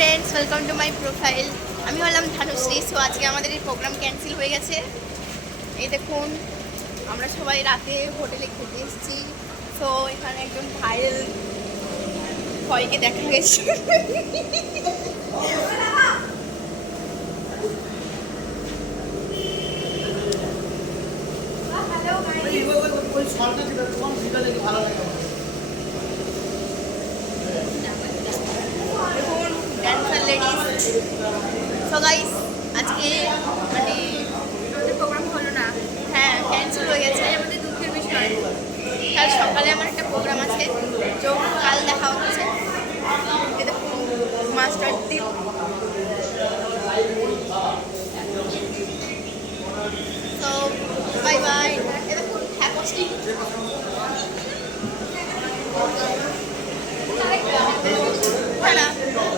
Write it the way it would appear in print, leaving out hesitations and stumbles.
Friends, welcome to my profile. আমি হলাম ধানুশ্রী। So আজকে আমাদের এই প্রোগ্রাম ক্যান্সেল হয়ে গেছে। এই দেখুন, আমরা সবাই রাতে হোটেলে খেতে এসেছি। সো এখানে একজন ভাইরাল ভয়কে দেখা গেছে। দেখুন, ড্যান্সার লেডিস। সো গাইস, আজকে মানে প্রোগ্রাম হলো না, হ্যাঁ ক্যান্সেল হয়ে গেছে। আমাদের দুঃখের বিষয়। কাল সকালে আমার একটা প্রোগ্রাম আছে, তো কাল দেখা হচ্ছে। এই দেখুন, মাস্টার টিপ। তো বাই বাই। এই দেখুন, হ্যাপস্টিক।